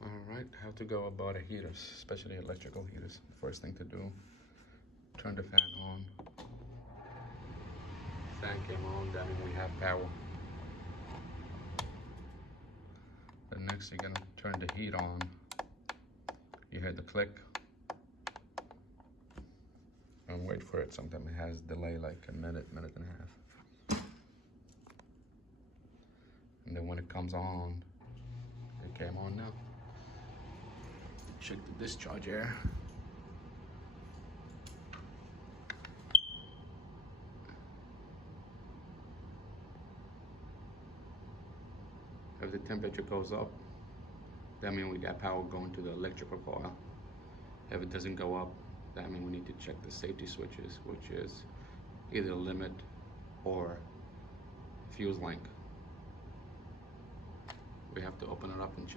All right, how to go about a heater, especially electrical heaters. First thing to do, turn the fan on. Fan came on, that means we have power. Then next you're gonna turn the heat on. You hear the click. And wait for it. Sometimes it has delay like a minute, minute and a half. And then when it comes on, it came on now. Check the discharge air. If the temperature goes up, that means we got power going to the electrical coil. If it doesn't go up, that means we need to check the safety switches, which is either limit or fuse link. We have to open it up and check.